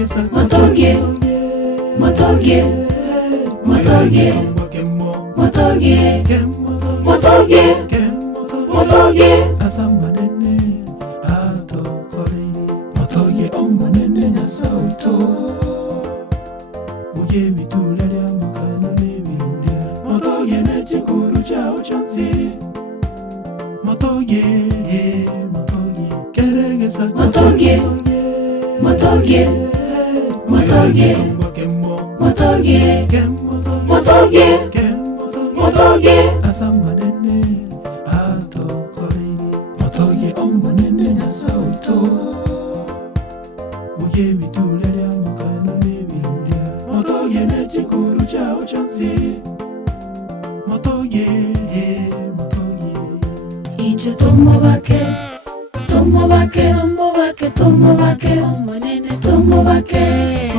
motoge, motoge, motoge, motoge, motoge, motoge, asamanene atokore motoge omunene nyasauto uye bitule lya mukano n'ebirulya motoge n'ekikuru kyawo kyonsi motoge motoge keregesa motoge, motoge, motoge, motoge, motoge, motoge, asamanene atokore motoge omunene nyasauto uye bitule lya mukano n'ebirulya motoge n'ekikuru kyawo kyonsi motoge motoge injo tomobake, tomobake, tomobake, tomobake, omunene tomobake.